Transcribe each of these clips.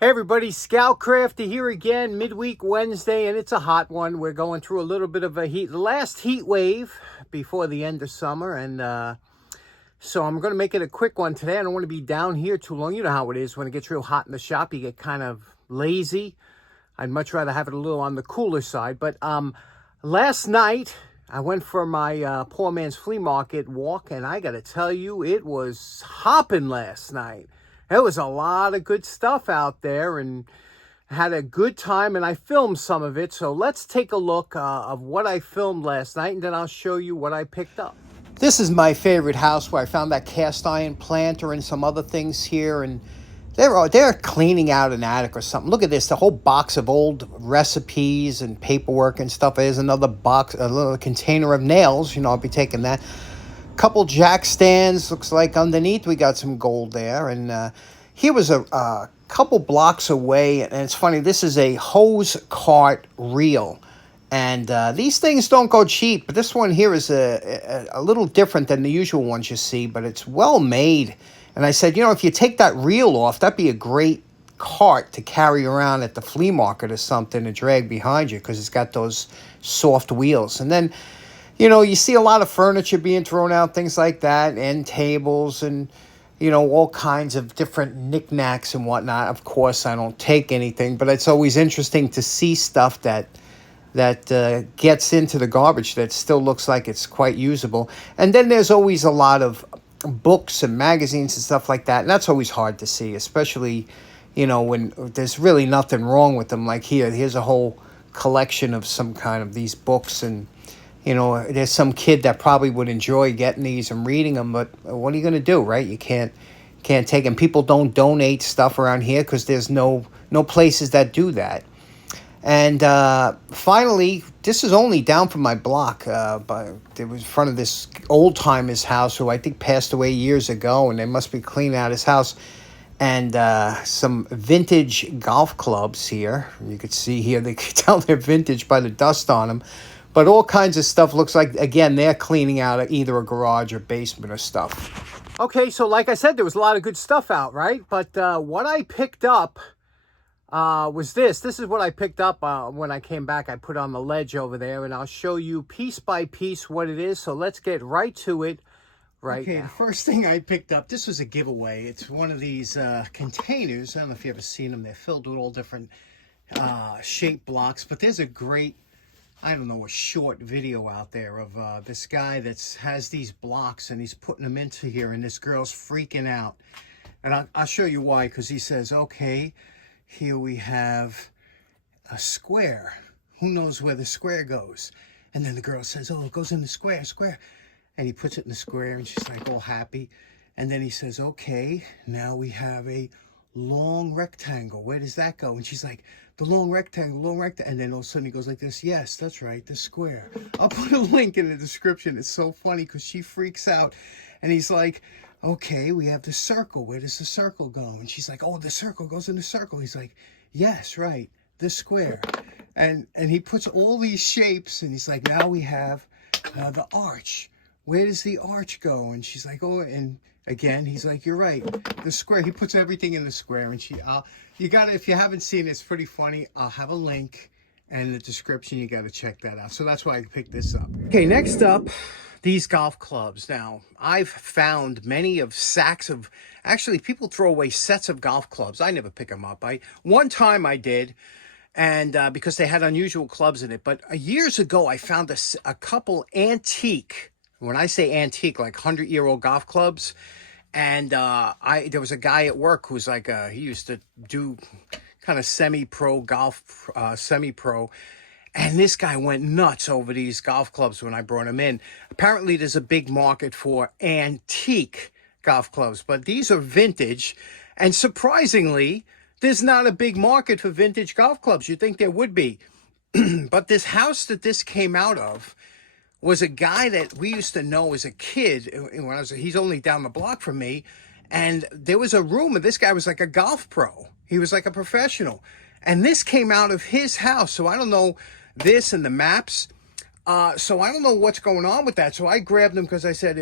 Hey everybody, Scoutcrafter here again, midweek Wednesday, and it's a hot one. We're going through a little bit of the last heat wave before the end of summer, and so I'm going to make it a quick one today. I don't want to be down here too long. You know how it is when it gets real hot in the shop, you get kind of lazy. I'd much rather have it a little on the cooler side, but last night I went for my poor man's flea market walk, and I got to tell you, it was hopping last night. There was a lot of good stuff out there, and had a good time, and I filmed some of it. So let's take a look of what I filmed last night, and then I'll show you what I picked up. This is my favorite house where I found that cast iron planter and some other things here, and they're cleaning out an attic or something. Look at this, the whole box of old recipes and paperwork and stuff. There's another box, a little container of nails. I'll be taking that. Couple jack stands, looks like underneath we got some gold there. And here was a couple blocks away, and it's funny, this is a hose cart reel. And these things don't go cheap, but this one here is a little different than the usual ones you see, but it's well made. And I said, if you take that reel off, that'd be a great cart to carry around at the flea market or something to drag behind you, because it's got those soft wheels. And then you see a lot of furniture being thrown out, things like that, end tables and, all kinds of different knickknacks and whatnot. Of course, I don't take anything, but it's always interesting to see stuff that gets into the garbage that still looks like it's quite usable. And then there's always a lot of books and magazines and stuff like that, and that's always hard to see, especially, when there's really nothing wrong with them. Like here's a whole collection of some kind of these books, and there's some kid that probably would enjoy getting these and reading them, but what are you going to do, right? You can't take them. People don't donate stuff around here because there's no places that do that. And finally, this is only down from my block, but it was in front of this old-timer's house who I think passed away years ago, and they must be cleaning out his house. And some vintage golf clubs here. You could see here, they could tell they're vintage by the dust on them. But all kinds of stuff. Looks like, again, they're cleaning out either a garage or basement or stuff. Okay, so like I said, there was a lot of good stuff out, right? But what I picked up was this. This is what I picked up when I came back. I put on the ledge over there, and I'll show you piece by piece what it is. So let's get right to it right now. Okay, the first thing I picked up, this was a giveaway. It's one of these containers. I don't know if you've ever seen them. They're filled with all different shaped blocks. But there's a great, I don't know, a short video out there of this guy that has these blocks, and he's putting them into here, and this girl's freaking out. And I'll show you why, because he says, okay, here we have a square. Who knows where the square goes? And then the girl says, oh, it goes in the square. And he puts it in the square, and she's like all happy. And then he says, okay, now we have a long rectangle. Where does that go? And she's like, the long rectangle. And then all of a sudden he goes like this. Yes, that's right, the square. I'll put a link in the description. It's so funny because she freaks out. And he's like, okay, we have the circle. Where does the circle go? And she's like, oh, the circle goes in the circle. He's like, yes, right, the square. And he puts all these shapes, and he's like, now we have the arch. Where does the arch go? And she's like, oh, and again, he's like, you're right, the square. He puts everything in the square, and you got to, if you haven't seen it, it's pretty funny. I'll have a link in the description. You got to check that out. So that's why I picked this up. Okay, next up, these golf clubs. Now, I've found many of sacks of, actually, people throw away sets of golf clubs. I never pick them up. One time I did, and because they had unusual clubs in it. But years ago, I found a couple antique, when I say antique, like 100-year-old golf clubs. And there was a guy at work who's like, he used to do kind of semi-pro golf, semi-pro. And this guy went nuts over these golf clubs when I brought him in. Apparently, there's a big market for antique golf clubs, but these are vintage. And surprisingly, there's not a big market for vintage golf clubs. You'd think there would be. But this house that this came out of was a guy that we used to know as a kid. When he's only down the block from me. And there was a room, and this guy was like a golf pro. He was like a professional. And this came out of his house. So I don't know this and the maps. So I don't know what's going on with that. So I grabbed him because I said,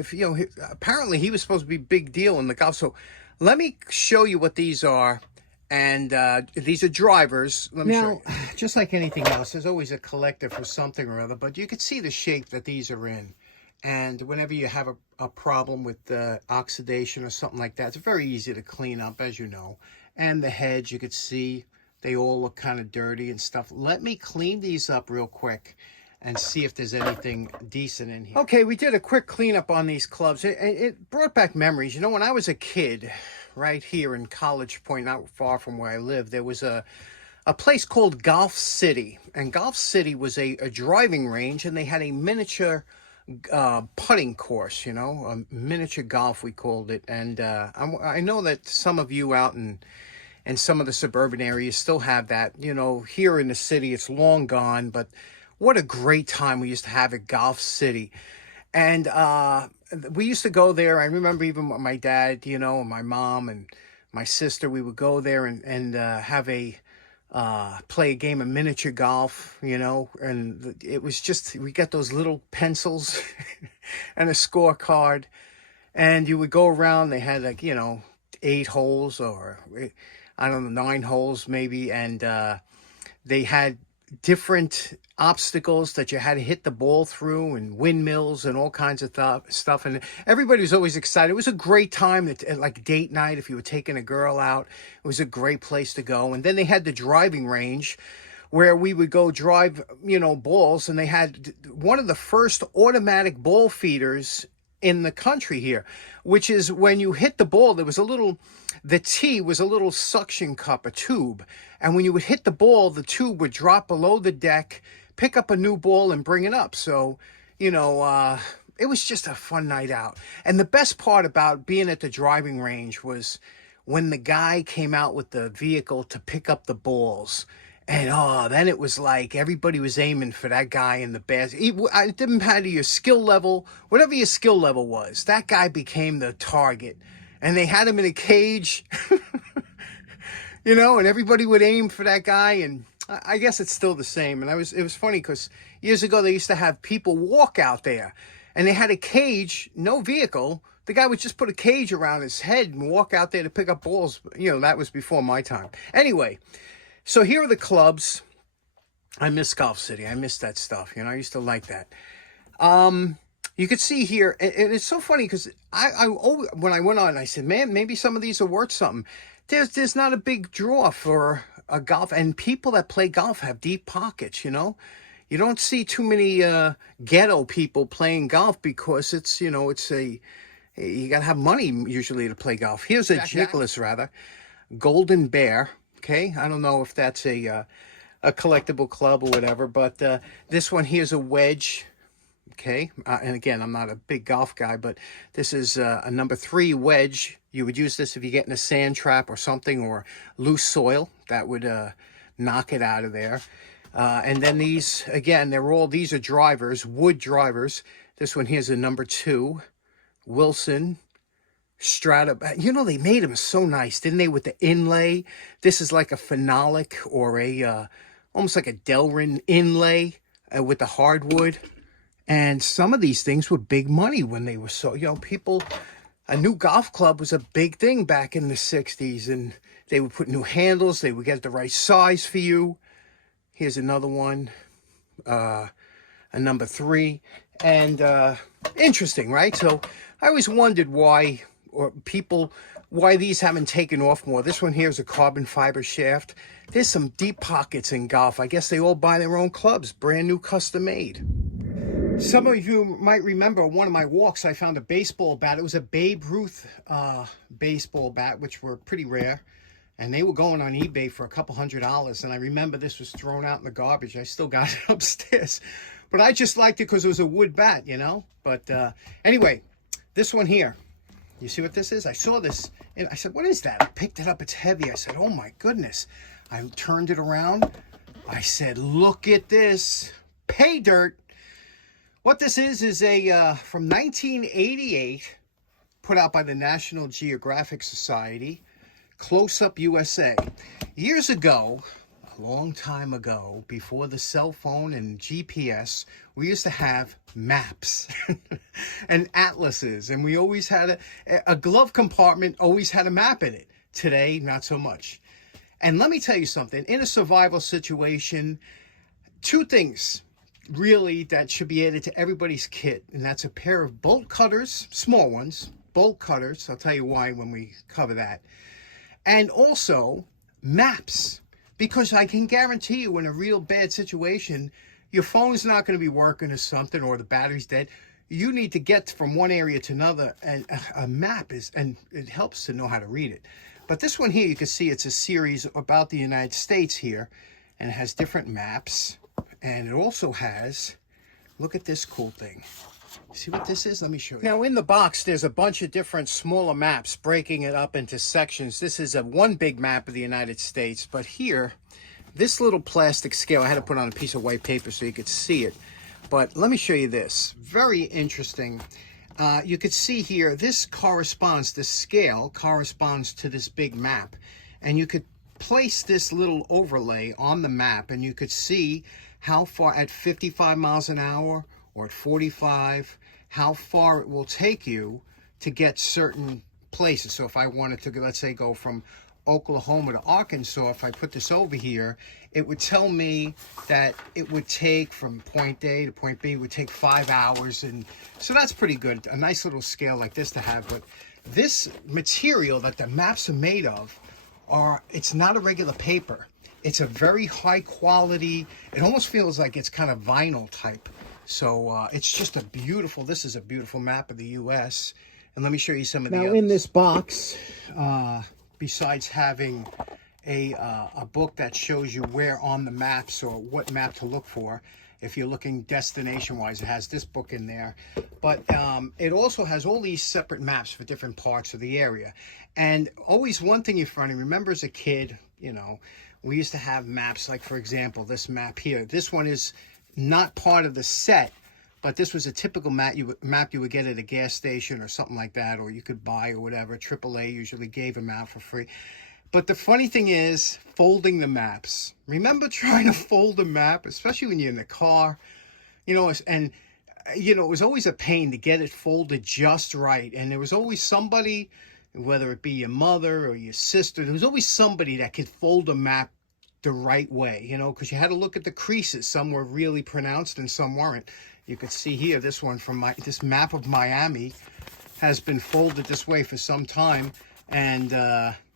apparently he was supposed to be big deal in the golf. So let me show you what these are. And these are drivers. Let me show you. Just like anything else, there's always a collector for something or other, but you can see the shape that these are in. And whenever you have a problem with oxidation or something like that, it's very easy to clean up, as you know. And the heads, you could see, they all look kind of dirty and stuff. Let me clean these up real quick and see if there's anything decent in here. Okay, we did a quick cleanup on these clubs. It brought back memories. You know, when I was a kid, right here in College Point, not far from where I live, there was a place called Golf City. And Golf City was a driving range, and they had a miniature putting course, you know, a miniature golf, we called it. And I know that some of you out in some of the suburban areas still have that. You know, here in the city, it's long gone, but what a great time we used to have at Golf City. And we used to go there. I remember even my dad, you know, and my mom and my sister, we would go there and have play a game of miniature golf, you know, and it was just, we got those little pencils and a scorecard, and you would go around. They had, like, you know, 8 holes, or I don't know, 9 holes maybe, and they had different obstacles that you had to hit the ball through, and windmills and all kinds of stuff, and everybody was always excited. It was a great time, like date night. If you were taking a girl out, it was a great place to go. And then they had the driving range where we would go drive, you know, balls, and they had one of the first automatic ball feeders in the country here, which is when you hit the ball, there was the tee was a little suction cup, a tube. And when you would hit the ball, the tube would drop below the deck, pick up a new ball, and bring it up. So, you know, it was just a fun night out. And the best part about being at the driving range was when the guy came out with the vehicle to pick up the balls. And then it was like everybody was aiming for that guy in the basket. It didn't matter your skill level, whatever your skill level was, that guy became the target. And they had him in a cage, you know, and everybody would aim for that guy. And I guess it's still the same. And it was funny because years ago they used to have people walk out there, and they had a cage, no vehicle. The guy would just put a cage around his head and walk out there to pick up balls. You know, that was before my time. Anyway. So here are the clubs. I miss Golf City. I miss that stuff. You know, I used to like that. You could see here, and it's so funny because I when I went on, I said, man, maybe some of these are worth something. There's not a big draw for a golf, and people that play golf have deep pockets, you know. You don't see too many ghetto people playing golf because it's, you know, you got to have money usually to play golf. Here's a Nicholas, rather, Golden Bear. Okay, I don't know if that's a collectible club or whatever, but this one here's a wedge. Okay, and again, I'm not a big golf guy, but this is a number 3 wedge. You would use this if you get in a sand trap or something, or loose soil. That would knock it out of there. And then these, again, these are drivers, wood drivers. This one here's a number 2, Wilson Strata. You know, they made them so nice, didn't they, with the inlay? This is like a phenolic or almost like a Delrin inlay with the hardwood. And some of these things were big money when they were so, you know, a new golf club was a big thing back in the 60s, and they would put new handles. They would get the right size for you. Here's another one, a number 3. And interesting, right? So I always wondered why these haven't taken off more. This one here is a carbon fiber shaft. There's some deep pockets in golf. I guess they all buy their own clubs, brand new, custom made. Some of you might remember one of my walks, I found a baseball bat. It was a Babe Ruth baseball bat, which were pretty rare. And they were going on eBay for a couple $100. And I remember this was thrown out in the garbage. I still got it upstairs. But I just liked it because it was a wood bat, you know. But anyway, this one here. You see what this is? I saw this and I said, what is that? I picked it up. It's heavy. I said, oh my goodness. I turned it around. I said, look at this. Pay dirt. What this is a from 1988, put out by the National Geographic Society, Close Up USA. Years ago, a long time ago, before the cell phone and GPS, we used to have maps and atlases, and we always had a glove compartment always had a map in it. Today, not so much. And let me tell you something, in a survival situation, two things really that should be added to everybody's kit, and that's a pair of bolt cutters, small ones, bolt cutters. I'll tell you why when we cover that. And also maps, because I can guarantee you in a real bad situation, your phone's not going to be working or something, or the battery's dead. You need to get from one area to another, and a map is, and it helps to know how to read it. But this one here, you can see it's a series about the United States here, and it has different maps, and it also has, look at this cool thing. See what this is? Let me show you. Now in the box, there's a bunch of different smaller maps, breaking it up into sections. This is one big map of the United States, but here, this little plastic scale, I had to put on a piece of white paper so you could see it. But let me show you this. Very interesting. You could see here, this corresponds, this scale corresponds to this big map. And you could place this little overlay on the map, and you could see how far at 55 miles an hour or at 45, how far it will take you to get certain places. So if I wanted to, let's say, go from Oklahoma to Arkansas, if I put this over here, it would tell me that it would take from point A to point B, it would take 5 hours. And so that's pretty good. A nice little scale like this to have. But this material that the maps are made of, it's not a regular paper. It's a very high quality, it almost feels like it's kind of vinyl type. So it's just a beautiful, this is a beautiful map of the U.S. And let me show you some of the others. Now in this box, besides having a book that shows you where on the maps or what map to look for, if you're looking destination-wise, it has this book in there. But it also has all these separate maps for different parts of the area. And always one thing you're finding, remember as a kid, you know, we used to have maps, like for example, this map here. This one is not part of the set, but this was a typical map you would get at a gas station or something like that, or you could buy or whatever. AAA usually gave them out for free. But the funny thing is folding the maps. Remember trying to fold a map, especially when you're in the car, you know, and you know, it was always a pain to get it folded just right. And there was always somebody, whether it be your mother or your sister, there was always somebody that could fold a map the right way, you know, because you had to look at the creases. Some were really pronounced and some weren't. You could see here, this one from this map of Miami has been folded this way for some time. And,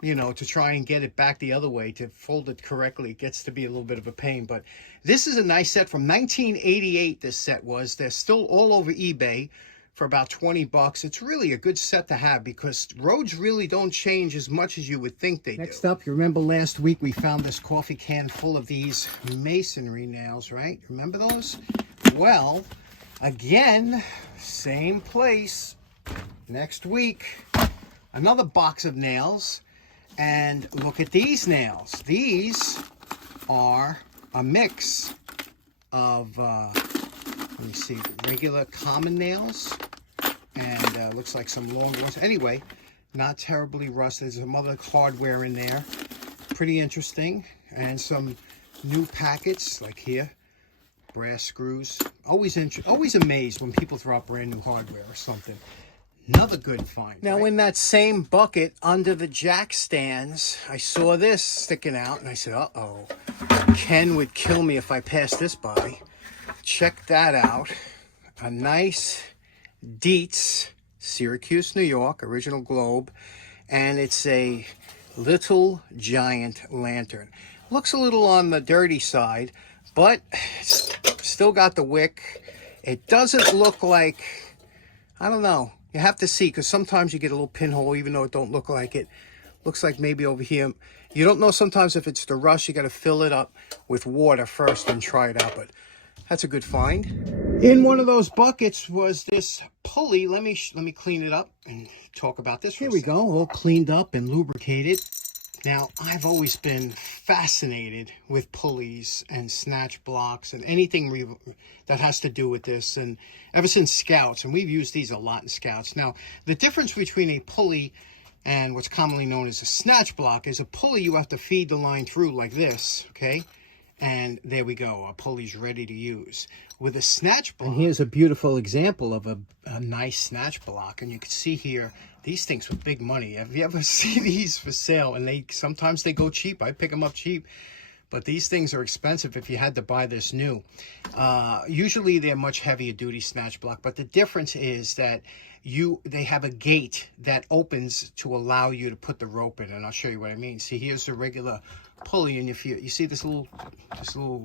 you know, to try and get it back the other way, to fold it correctly, it gets to be a little bit of a pain. But this is a nice set from 1988, this set was. They're still all over eBay for about 20 bucks. It's really a good set to have because roads really don't change as much as you would think they do. Next up, you remember last week we found this coffee can full of these masonry nails, right? Remember those? Well, again, same place. Next week, another box of nails. And look at these nails. These are a mix of, let me see, regular common nails. And looks like some long ones. Anyway, not terribly rusted. There's some other hardware in there. Pretty interesting. And some new packets, like here. Brass screws. Always amazed when people throw out brand new hardware or something. Another good find. Now, right? In that same bucket under the jack stands, I saw this sticking out, and I said, uh-oh. Ken would kill me if I passed this by. Check that out. A nice Dietz, Syracuse, New York, original globe. And it's a little giant lantern. Looks a little on the dirty side, but still got the wick. It doesn't look like, I don't know. You have to see, because sometimes you get a little pinhole, even though it don't look like it. Looks like maybe over here. You don't know sometimes if it's the rust. You got to fill it up with water first and try it out. But that's a good find. In one of those buckets was this pulley. Let me clean it up and talk about this. Here we go, all cleaned up and lubricated. Now, I've always been fascinated with pulleys and snatch blocks and anything that has to do with this. And ever since Scouts, and we've used these a lot in Scouts. Now, the difference between a pulley and what's commonly known as a snatch block is a pulley you have to feed the line through like this, okay? And there we go, our pulley's ready to use. With a snatch block, and here's a beautiful example of a nice snatch block. And you can see here, these things with big money. Have you ever seen these for sale? And sometimes they go cheap. I pick them up cheap. But these things are expensive if you had to buy this new. Usually they're much heavier duty snatch block, but the difference is that they have a gate that opens to allow you to put the rope in, and I'll show you what I mean. See, here's the regular pulley, and if you see this little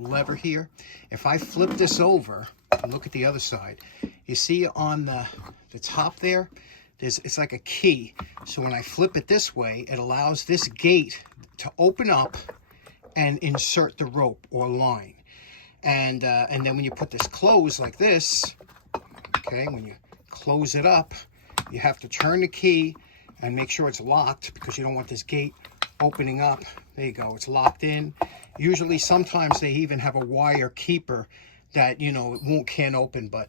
lever here, if I flip this over and look at the other side, you see on the top there, it's like a key. So when I flip it this way, it allows this gate to open up and insert the rope or line. And then when you put this closed like this, okay, when you close it up, you have to turn the key and make sure it's locked, because you don't want this gate opening up. There you go, it's locked in. Usually, sometimes they even have a wire keeper that, you know, it can't open, but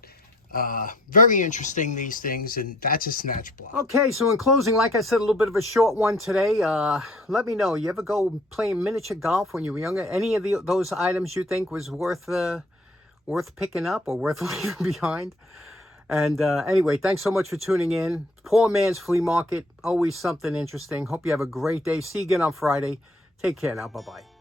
very interesting, these things, and that's a snatch block. Okay, so in closing, like I said, a little bit of a short one today. Let me know, you ever go playing miniature golf when you were younger? Any of those items you think was worth picking up or worth leaving behind? And anyway, thanks so much for tuning in. Poor Man's Flea Market, always something interesting. Hope you have a great day. See you again on Friday. Take care now. Bye-bye.